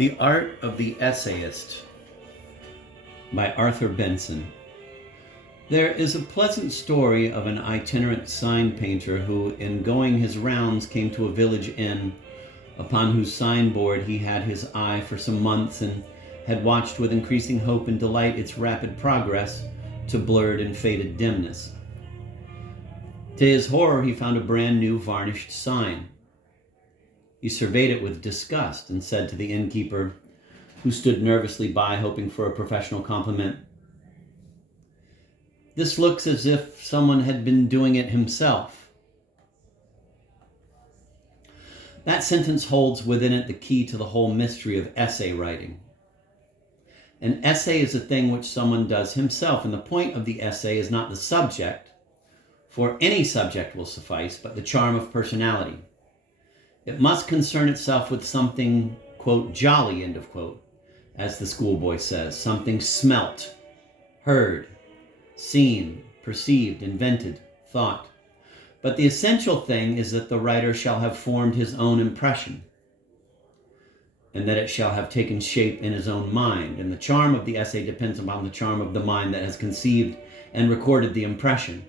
The Art of the Essayist by Arthur Benson. There is a pleasant story of an itinerant sign painter who, in going his rounds, came to a village inn, upon whose signboard he had his eye for some months and had watched with increasing hope and delight its rapid progress to blurred and faded dimness. To his horror, he found a brand new varnished sign. He surveyed it with disgust and said to the innkeeper, who stood nervously by hoping for a professional compliment, "This looks as if someone had been doing it himself." That sentence holds within it the key to the whole mystery of essay writing. An essay is a thing which someone does himself, and the point of the essay is not the subject, for any subject will suffice, but the charm of personality. It must concern itself with something, quote, jolly, end of quote, as the schoolboy says, something smelt, heard, seen, perceived, invented, thought. But the essential thing is that the writer shall have formed his own impression, and that it shall have taken shape in his own mind. And the charm of the essay depends upon the charm of the mind that has conceived and recorded the impression.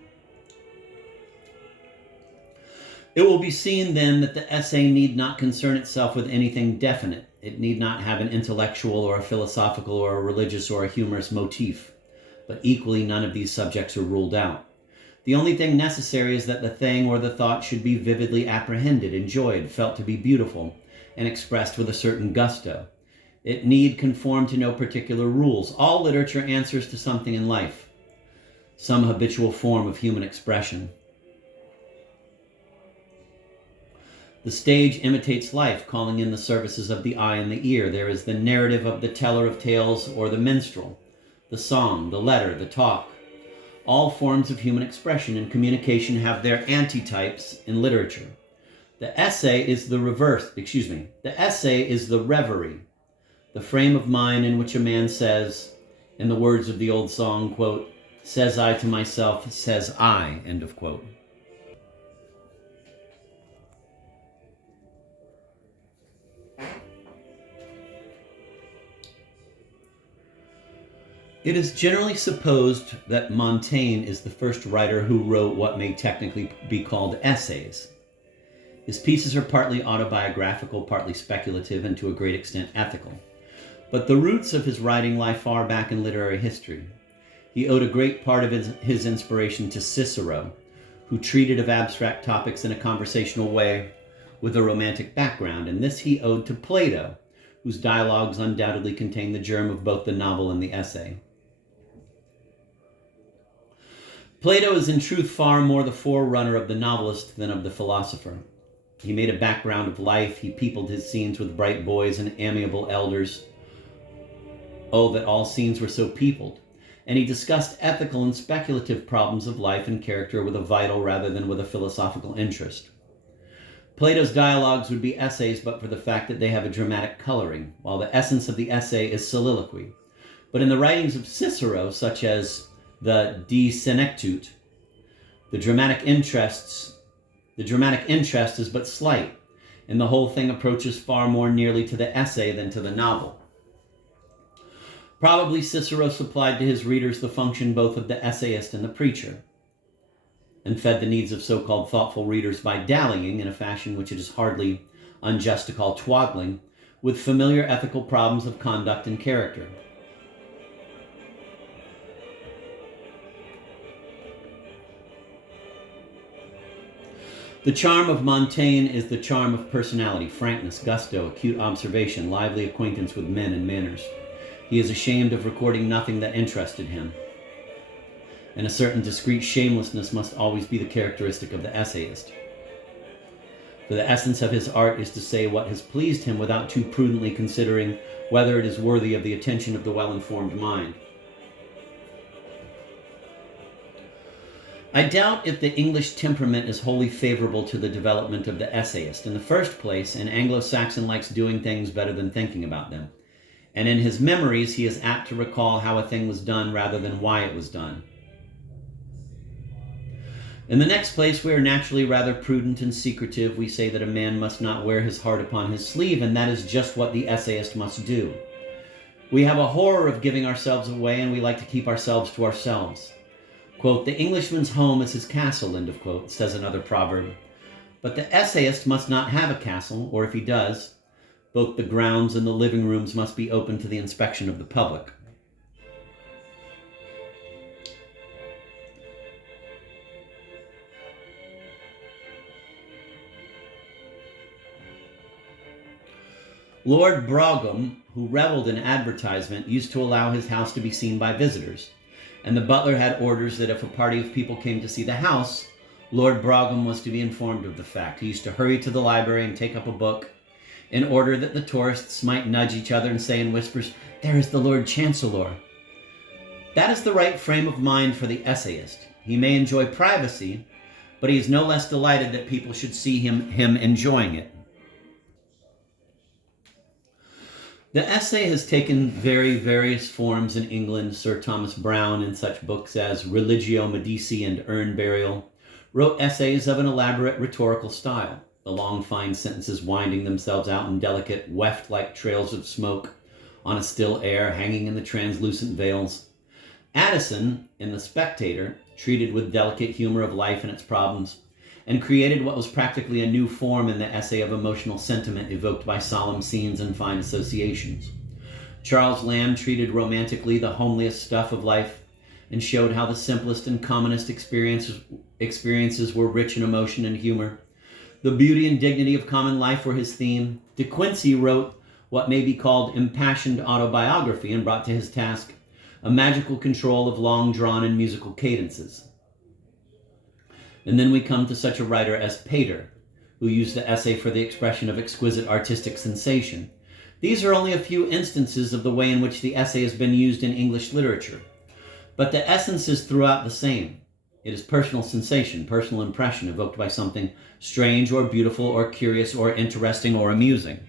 It will be seen then that the essay need not concern itself with anything definite. It need not have an intellectual or a philosophical or a religious or a humorous motif. But equally, none of these subjects are ruled out. The only thing necessary is that the thing or the thought should be vividly apprehended, enjoyed, felt to be beautiful, and expressed with a certain gusto. It need conform to no particular rules. All literature answers to something in life, some habitual form of human expression. The stage imitates life, calling in the services of the eye and the ear. There is the narrative of the teller of tales or the minstrel, the song, the letter, the talk. All forms of human expression and communication have their antitypes in literature. The essay is the essay is the reverie, the frame of mind in which a man says, in the words of the old song, quote, "Says I to myself, says I," end of quote. It is generally supposed that Montaigne is the first writer who wrote what may technically be called essays. His pieces are partly autobiographical, partly speculative, and to a great extent ethical. But the roots of his writing lie far back in literary history. He owed a great part of his inspiration to Cicero, who treated of abstract topics in a conversational way with a romantic background, and this he owed to Plato, whose dialogues undoubtedly contain the germ of both the novel and the essay. Plato is in truth far more the forerunner of the novelist than of the philosopher. He made a background of life. He peopled his scenes with bright boys and amiable elders. Oh, that all scenes were so peopled. And he discussed ethical and speculative problems of life and character with a vital rather than with a philosophical interest. Plato's dialogues would be essays but for the fact that they have a dramatic coloring, while the essence of the essay is soliloquy. But in the writings of Cicero, such as the De Senectute, the dramatic interest is but slight, and the whole thing approaches far more nearly to the essay than to the novel. Probably Cicero supplied to his readers the function both of the essayist and the preacher, and fed the needs of so-called thoughtful readers by dallying, in a fashion which it is hardly unjust to call twaddling, with familiar ethical problems of conduct and character. The charm of Montaigne is the charm of personality, frankness, gusto, acute observation, lively acquaintance with men and manners. He is ashamed of recording nothing that interested him. And a certain discreet shamelessness must always be the characteristic of the essayist. For the essence of his art is to say what has pleased him without too prudently considering whether it is worthy of the attention of the well-informed mind. I doubt if the English temperament is wholly favorable to the development of the essayist. In the first place, an Anglo-Saxon likes doing things better than thinking about them. And in his memories, he is apt to recall how a thing was done rather than why it was done. In the next place, we are naturally rather prudent and secretive. We say that a man must not wear his heart upon his sleeve, and that is just what the essayist must do. We have a horror of giving ourselves away, and we like to keep ourselves to ourselves. Quote, "The Englishman's home is his castle," end of quote, says another proverb. But the essayist must not have a castle, or if he does, both the grounds and the living rooms must be open to the inspection of the public. Lord Brougham, who reveled in advertisement, used to allow his house to be seen by visitors, and the butler had orders that if a party of people came to see the house, Lord Brougham was to be informed of the fact. He used to hurry to the library and take up a book in order that the tourists might nudge each other and say in whispers, "There is the Lord Chancellor." That is the right frame of mind for the essayist. He may enjoy privacy, but he is no less delighted that people should see him enjoying it. The essay has taken various forms in England. Sir Thomas Browne, in such books as Religio Medici and Urn Burial, wrote essays of an elaborate rhetorical style, the long fine sentences winding themselves out in delicate, weft-like trails of smoke on a still air hanging in the translucent veils. Addison, in The Spectator, treated with delicate humor of life and its problems, and created what was practically a new form in the essay of emotional sentiment evoked by solemn scenes and fine associations. Charles Lamb treated romantically the homeliest stuff of life and showed how the simplest and commonest experiences were rich in emotion and humor. The beauty and dignity of common life were his theme. De Quincey wrote what may be called impassioned autobiography and brought to his task a magical control of long-drawn and musical cadences. And then we come to such a writer as Pater, who used the essay for the expression of exquisite artistic sensation. These are only a few instances of the way in which the essay has been used in English literature. But the essence is throughout the same. It is personal sensation, personal impression evoked by something strange or beautiful or curious or interesting or amusing.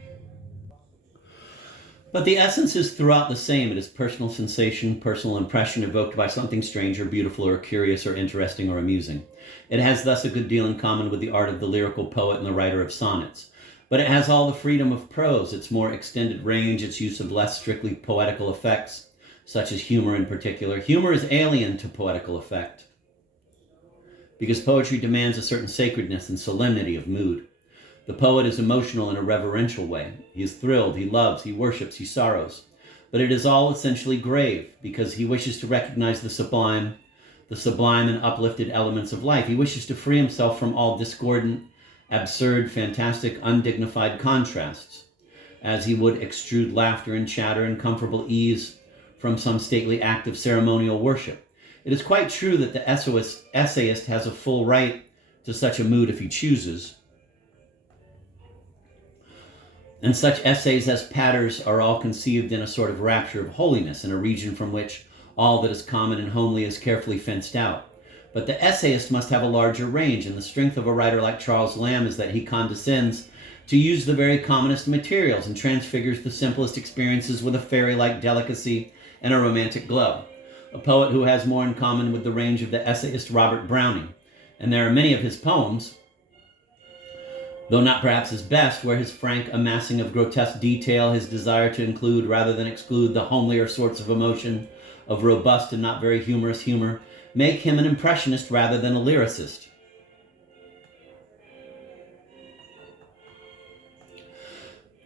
But the essence is throughout the same. It is personal sensation, personal impression evoked by something strange or beautiful or curious or interesting or amusing. It has thus a good deal in common with the art of the lyrical poet and the writer of sonnets. But it has all the freedom of prose, its more extended range, its use of less strictly poetical effects, such as humor in particular. Humor is alien to poetical effect, because poetry demands a certain sacredness and solemnity of mood. The poet is emotional in a reverential way. He is thrilled, he loves, he worships, he sorrows. But it is all essentially grave, because he wishes to recognize the sublime and uplifted elements of life. He wishes to free himself from all discordant, absurd, fantastic, undignified contrasts, as he would extrude laughter and chatter and comfortable ease from some stately act of ceremonial worship. It is quite true that the essayist has a full right to such a mood if he chooses. And such essays as Pater's are all conceived in a sort of rapture of holiness, in a region from which all that is common and homely is carefully fenced out. But the essayist must have a larger range, and the strength of a writer like Charles Lamb is that he condescends to use the very commonest materials and transfigures the simplest experiences with a fairy-like delicacy and a romantic glow. A poet who has more in common with the range of the essayist Robert Browning. And there are many of his poems, though not perhaps his best, where his frank amassing of grotesque detail, his desire to include rather than exclude the homelier sorts of emotion, of robust and not very humorous humor, make him an impressionist rather than a lyricist.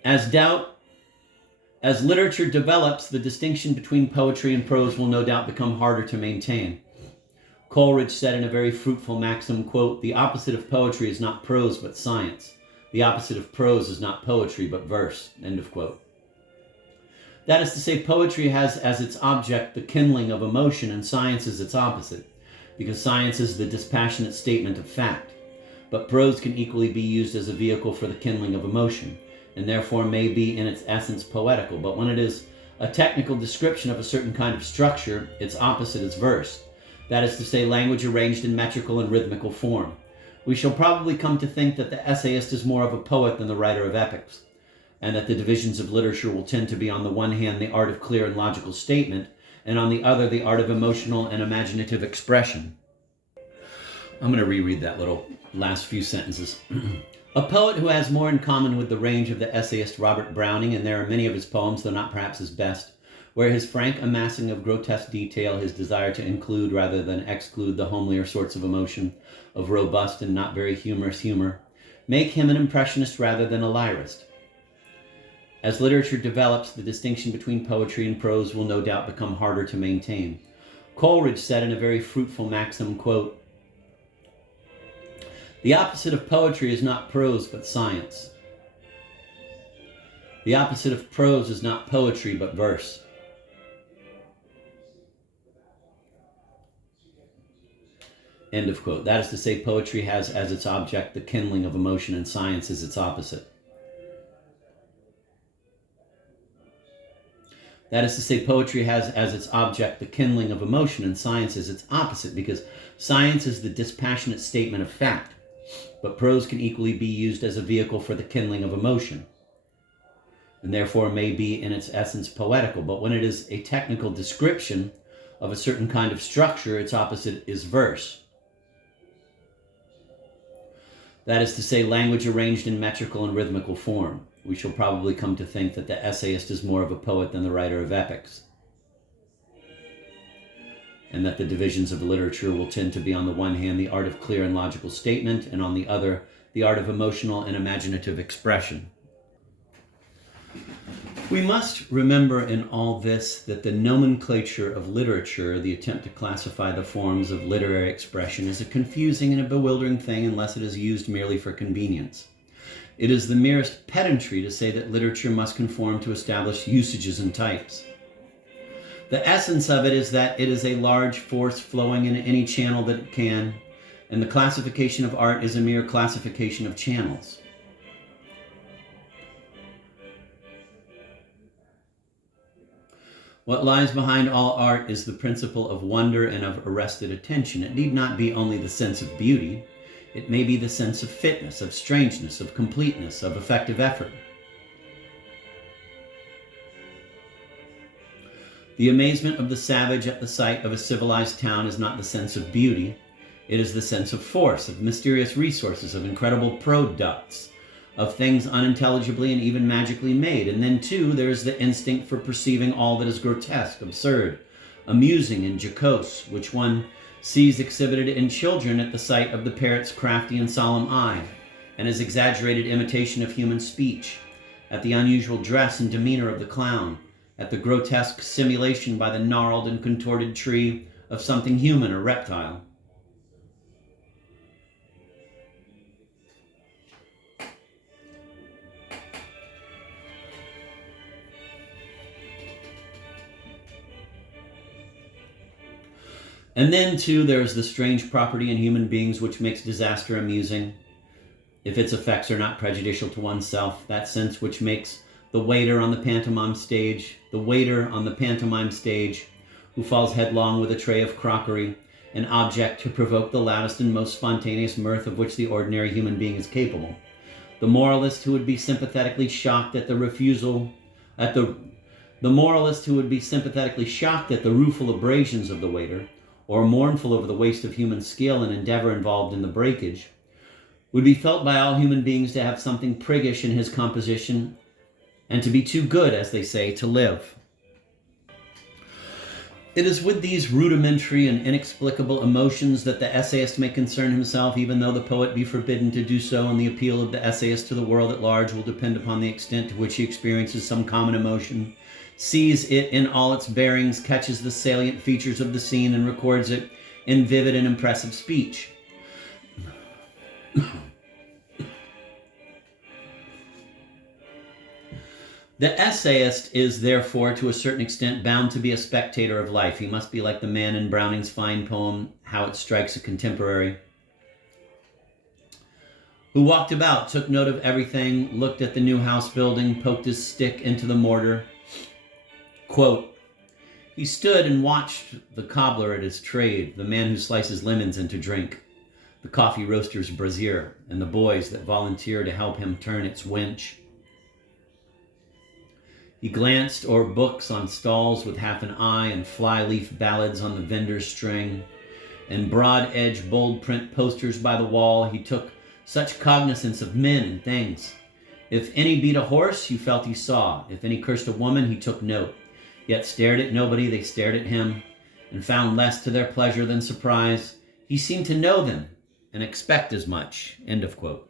As literature develops, the distinction between poetry and prose will no doubt become harder to maintain. Coleridge said in a very fruitful maxim, quote, "The opposite of poetry is not prose but science. The opposite of prose is not poetry but verse," end of quote. That is to say, poetry has as its object the kindling of emotion, and science is its opposite, because science is the dispassionate statement of fact. But prose can equally be used as a vehicle for the kindling of emotion, and therefore may be in its essence poetical. But when it is a technical description of a certain kind of structure, its opposite is verse. That is to say, language arranged in metrical and rhythmical form. We shall probably come to think that the essayist is more of a poet than the writer of epics, and that the divisions of literature will tend to be on the one hand the art of clear and logical statement, and on the other the art of emotional and imaginative expression. I'm going to reread that little last few sentences. A poet who has more in common with the range of the essayist Robert Browning, and there are many of his poems, though not perhaps his best, where his frank amassing of grotesque detail, his desire to include rather than exclude the homelier sorts of emotion, of robust and not very humorous humor, make him an impressionist rather than a lyrist. As literature develops, the distinction between poetry and prose will no doubt become harder to maintain. Coleridge said in a very fruitful maxim, quote, "The opposite of poetry is not prose but science. The opposite of prose is not poetry but verse." End of quote. That is to say, poetry has as its object the kindling of emotion, and science is its opposite. That is to say, poetry has as its object the kindling of emotion, and science is its opposite, because science is the dispassionate statement of fact, but prose can equally be used as a vehicle for the kindling of emotion, and therefore may be in its essence poetical. But when it is a technical description of a certain kind of structure, its opposite is verse. That is to say, language arranged in metrical and rhythmical form. We shall probably come to think that the essayist is more of a poet than the writer of epics, and that the divisions of literature will tend to be, on the one hand, the art of clear and logical statement, and on the other, the art of emotional and imaginative expression. We must remember in all this that the nomenclature of literature, the attempt to classify the forms of literary expression, is a confusing and a bewildering thing unless it is used merely for convenience. It is the merest pedantry to say that literature must conform to established usages and types. The essence of it is that it is a large force flowing in any channel that it can, and the classification of art is a mere classification of channels. What lies behind all art is the principle of wonder and of arrested attention. It need not be only the sense of beauty. It may be the sense of fitness, of strangeness, of completeness, of effective effort. The amazement of the savage at the sight of a civilized town is not the sense of beauty. It is the sense of force, of mysterious resources, of incredible products, of things unintelligibly and even magically made. And then, too, there is the instinct for perceiving all that is grotesque, absurd, amusing, and jocose, which one sees exhibited in children at the sight of the parrot's crafty and solemn eye, and his exaggerated imitation of human speech, at the unusual dress and demeanor of the clown, at the grotesque simulation by the gnarled and contorted tree of something human or reptile. And then, too, there is the strange property in human beings which makes disaster amusing, if its effects are not prejudicial to oneself, that sense which makes the waiter on the pantomime stage, who falls headlong with a tray of crockery, an object to provoke the loudest and most spontaneous mirth of which the ordinary human being is capable. The moralist who would be sympathetically shocked at the rueful abrasions of the waiter, or mournful over the waste of human skill and endeavor involved in the breakage, would be felt by all human beings to have something priggish in his composition, and to be too good, as they say, to live. It is with these rudimentary and inexplicable emotions that the essayist may concern himself, even though the poet be forbidden to do so, and the appeal of the essayist to the world at large will depend upon the extent to which he experiences some common emotion, sees it in all its bearings, catches the salient features of the scene, and records it in vivid and impressive speech. The essayist is therefore to a certain extent bound to be a spectator of life. He must be like the man in Browning's fine poem, How It Strikes a Contemporary, who walked about, took note of everything, looked at the new house building, poked his stick into the mortar. Quote, he stood and watched the cobbler at his trade, the man who slices lemons into drink, the coffee roaster's brazier, and the boys that volunteer to help him turn its winch. He glanced o'er books on stalls with half an eye and fly-leaf ballads on the vendor's string. and broad-edged, bold-print posters by the wall. He took such cognizance of men and things. If any beat a horse, you felt he saw. If any cursed a woman, he took note. Yet stared at nobody, they stared at him, and found less to their pleasure than surprise. He seemed to know them and expect as much. End of quote.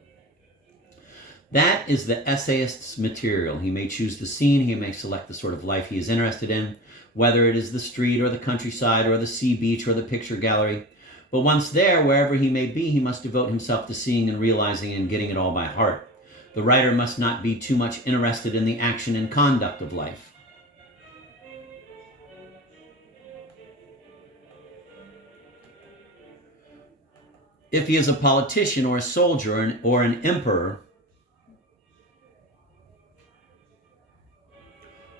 That is the essayist's material. He may choose the scene, he may select the sort of life he is interested in, whether it is the street or the countryside or the sea beach or the picture gallery. But once there, wherever he may be, he must devote himself to seeing and realizing and getting it all by heart. The writer must not be too much interested in the action and conduct of life. If he is a politician or a soldier or an emperor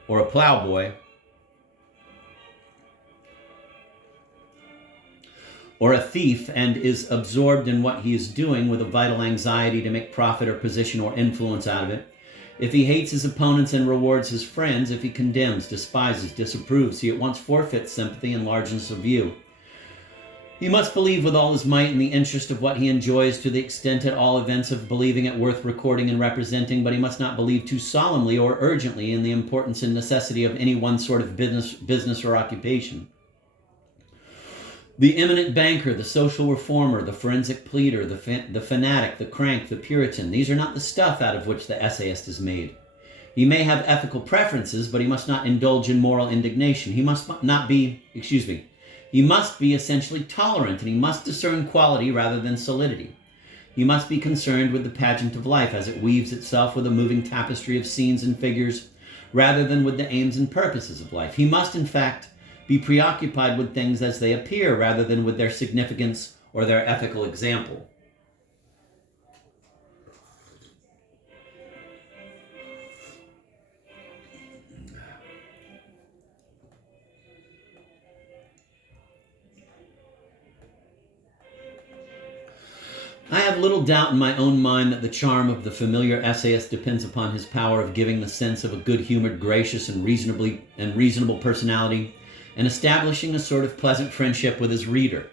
or a plowboy or a thief and is absorbed in what he is doing with a vital anxiety to make profit or position or influence out of it, if he hates his opponents and rewards his friends, if he condemns, despises, disapproves, he at once forfeits sympathy and largeness of view. He must believe with all his might in the interest of what he enjoys, to the extent at all events of believing it worth recording and representing, but he must not believe too solemnly or urgently in the importance and necessity of any one sort of business or occupation. The eminent banker, the social reformer, the forensic pleader, the fanatic, the crank, the Puritan, these are not the stuff out of which the essayist is made. He may have ethical preferences, but he must not indulge in moral indignation. He must be essentially tolerant, and he must discern quality rather than solidity. He must be concerned with the pageant of life as it weaves itself with a moving tapestry of scenes and figures, rather than with the aims and purposes of life. He must, in fact, be preoccupied with things as they appear, rather than with their significance or their ethical example. I have little doubt in my own mind that the charm of the familiar essayist depends upon his power of giving the sense of a good-humored, gracious, and reasonable personality, and establishing a sort of pleasant friendship with his reader.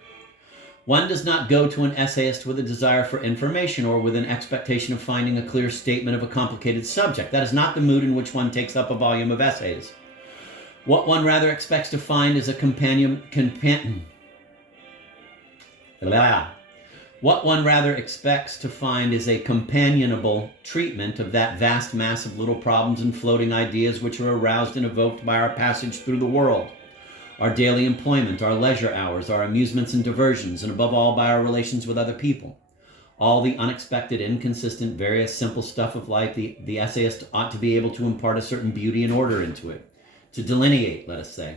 One does not go to an essayist with a desire for information or with an expectation of finding a clear statement of a complicated subject. That is not the mood in which one takes up a volume of essays. What one rather expects to find is a companionable treatment of that vast mass of little problems and floating ideas which are aroused and evoked by our passage through the world, our daily employment, our leisure hours, our amusements and diversions, and above all by our relations with other people. All the unexpected, inconsistent, various simple stuff of life, the essayist ought to be able to impart a certain beauty and order into it, to delineate, let us say,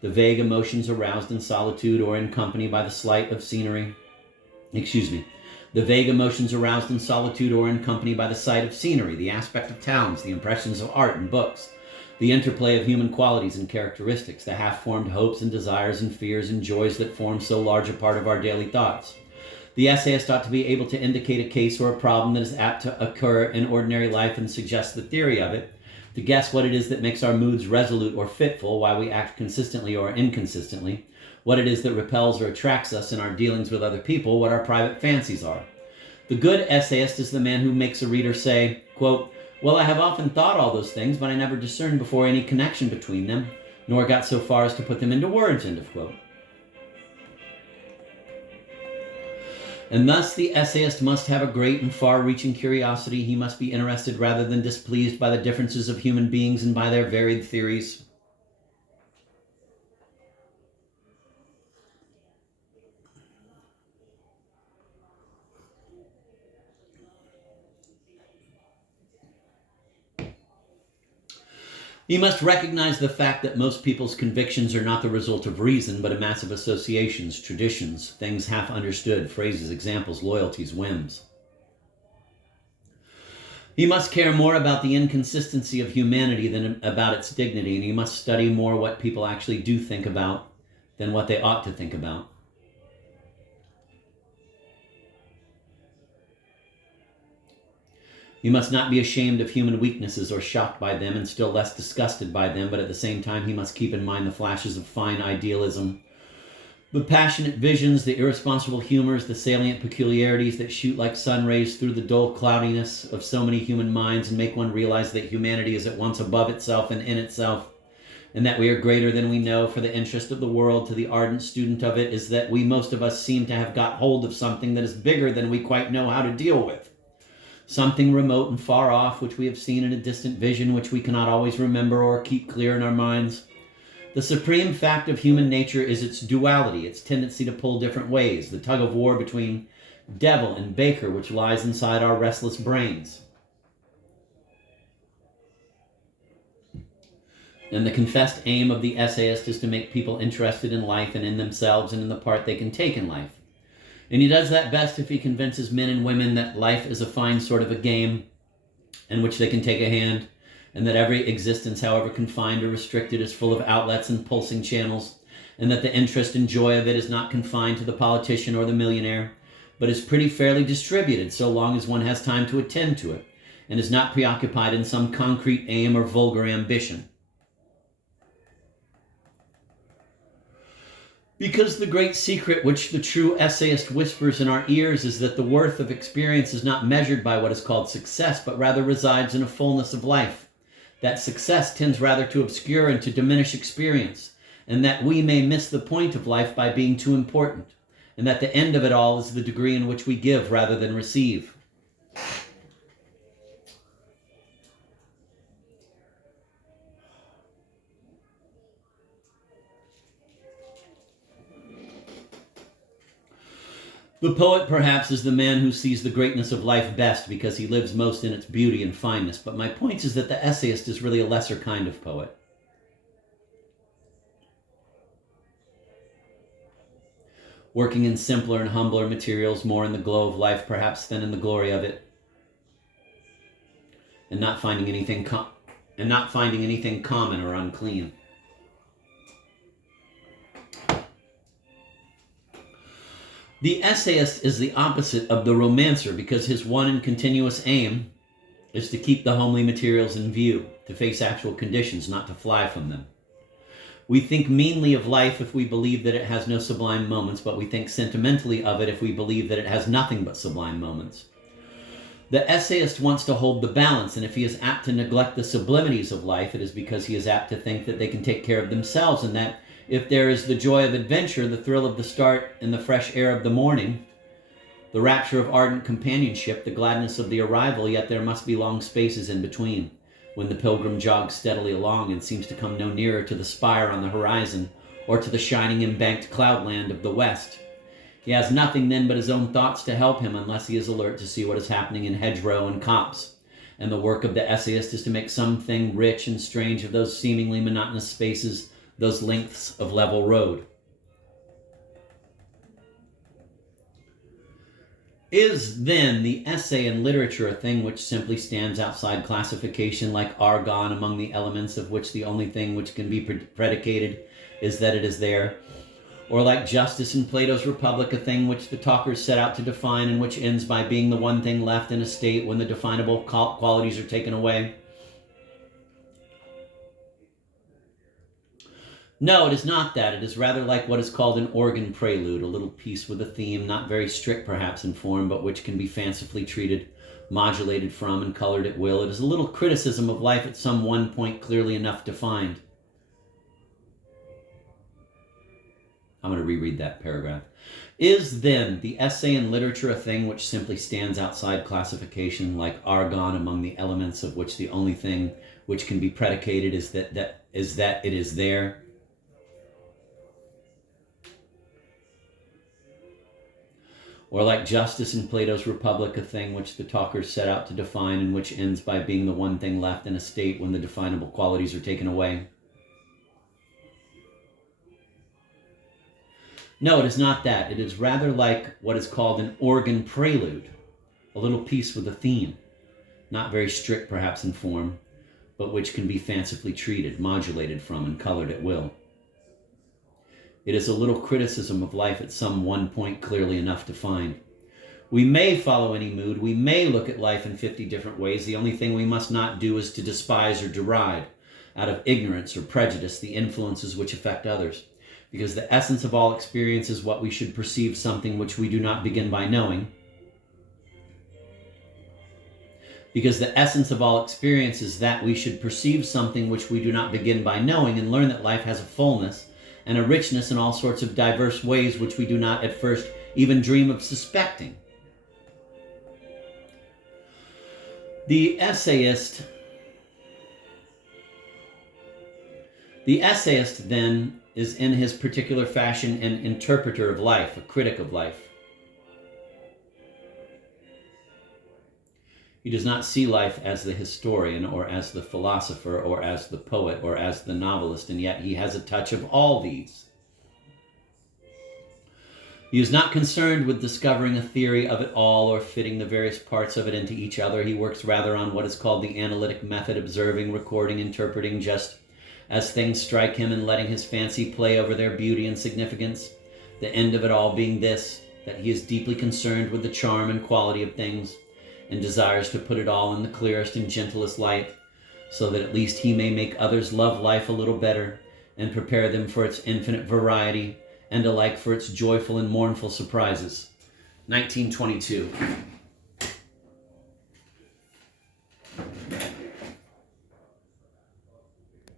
the vague emotions aroused in solitude or in company by the sight of scenery. The vague emotions aroused in solitude or in company by the sight of scenery, the aspect of towns, the impressions of art and books, the interplay of human qualities and characteristics, the half-formed hopes and desires and fears and joys that form so large a part of our daily thoughts. The essayist ought to be able to indicate a case or a problem that is apt to occur in ordinary life and suggest the theory of it, to guess what it is that makes our moods resolute or fitful, why we act consistently or inconsistently, what it is that repels or attracts us in our dealings with other people, what our private fancies are. The good essayist is the man who makes a reader say, quote, "Well, I have often thought all those things, but I never discerned before any connection between them, nor got so far as to put them into words," end of quote. And thus the essayist must have a great and far-reaching curiosity. He must be interested rather than displeased by the differences of human beings and by their varied theories. He must recognize the fact that most people's convictions are not the result of reason, but a mass of associations, traditions, things half understood, phrases, examples, loyalties, whims. He must care more about the inconsistency of humanity than about its dignity, and he must study more what people actually do think about than what they ought to think about. He must not be ashamed of human weaknesses or shocked by them, and still less disgusted by them, but at the same time he must keep in mind the flashes of fine idealism The passionate visions, the irresponsible humors, the salient peculiarities that shoot like sun rays through the dull cloudiness of so many human minds and make one realize that humanity is at once above itself and in itself, and that we are greater than we know for the interest of the world. To the ardent student of it is that we, most of us, seem to have got hold of something that is bigger than we quite know how to deal with. Something remote and far off, which we have seen in a distant vision, which we cannot always remember or keep clear in our minds. The supreme fact of human nature is its duality, its tendency to pull different ways, the tug of war between devil and baker which lies inside our restless brains. And the confessed aim of the essayist is to make people interested in life and in themselves and in the part they can take in life. And he does that best if he convinces men and women that life is a fine sort of a game in which they can take a hand, and that every existence, however confined or restricted, is full of outlets and pulsing channels, and that the interest and joy of it is not confined to the politician or the millionaire, but is pretty fairly distributed so long as one has time to attend to it, and is not preoccupied in some concrete aim or vulgar ambition. Because the great secret which the true essayist whispers in our ears is that the worth of experience is not measured by what is called success, but rather resides in a fullness of life. That success tends rather to obscure and to diminish experience, and that we may miss the point of life by being too important, and that the end of it all is the degree in which we give rather than receive. The poet, perhaps, is the man who sees the greatness of life best because he lives most in its beauty and fineness. But my point is that the essayist is really a lesser kind of poet. Working in simpler and humbler materials, more in the glow of life, perhaps, than in the glory of it, and not finding anything common or unclean. The essayist is the opposite of the romancer because his one and continuous aim is to keep the homely materials in view, to face actual conditions, not to fly from them. We think meanly of life if we believe that it has no sublime moments, but we think sentimentally of it if we believe that it has nothing but sublime moments. The essayist wants to hold the balance, and if he is apt to neglect the sublimities of life, it is because he is apt to think that they can take care of themselves, and that if there is the joy of adventure, the thrill of the start, and the fresh air of the morning, the rapture of ardent companionship, the gladness of the arrival, yet there must be long spaces in between, when the pilgrim jogs steadily along and seems to come no nearer to the spire on the horizon, or to the shining embanked cloudland of the west. He has nothing then but his own thoughts to help him, unless he is alert to see what is happening in hedgerow and copse. And the work of the essayist is to make something rich and strange of those seemingly monotonous spaces, those lengths of level road. Is then the essay in literature a thing which simply stands outside classification, like argon among the elements of which the only thing which can be predicated is that it is there? Or like justice in Plato's Republic, a thing which the talkers set out to define and which ends by being the one thing left in a state when the definable qualities are taken away? No, it is not that. It is rather like what is called an organ prelude, a little piece with a theme, not very strict perhaps in form, but which can be fancifully treated, modulated from, and colored at will. It is a little criticism of life at some one point clearly enough defined. I'm going to reread that paragraph. Is then the essay in literature a thing which simply stands outside classification, like argon among the elements of which the only thing which can be predicated is that it is there? Or like justice in Plato's Republic, a thing which the talkers set out to define and which ends by being the one thing left in a state when the definable qualities are taken away? No, it is not that. It is rather like what is called an organ prelude, a little piece with a theme, not very strict perhaps in form, but which can be fancifully treated, modulated from, and colored at will. It is a little criticism of life at some one point clearly enough defined. We may follow any mood. We may look at life in 50 different ways. The only thing we must not do is to despise or deride, out of ignorance or prejudice, the influences which affect others. Because the essence of all experience is what we should perceive something which we do not begin by knowing. Because the essence of all experience is that we should perceive something which we do not begin by knowing, and learn that life has a fullness and a richness in all sorts of diverse ways which we do not at first even dream of suspecting. The essayist then is in his particular fashion an interpreter of life, a critic of life. He does not see life as the historian or as the philosopher or as the poet or as the novelist, and yet he has a touch of all these. He is not concerned with discovering a theory of it all or fitting the various parts of it into each other. He works rather on what is called the analytic method, observing, recording, interpreting just as things strike him and letting his fancy play over their beauty and significance. The end of it all being this, that he is deeply concerned with the charm and quality of things and desires to put it all in the clearest and gentlest light, so that at least he may make others love life a little better and prepare them for its infinite variety and alike for its joyful and mournful surprises. 1922.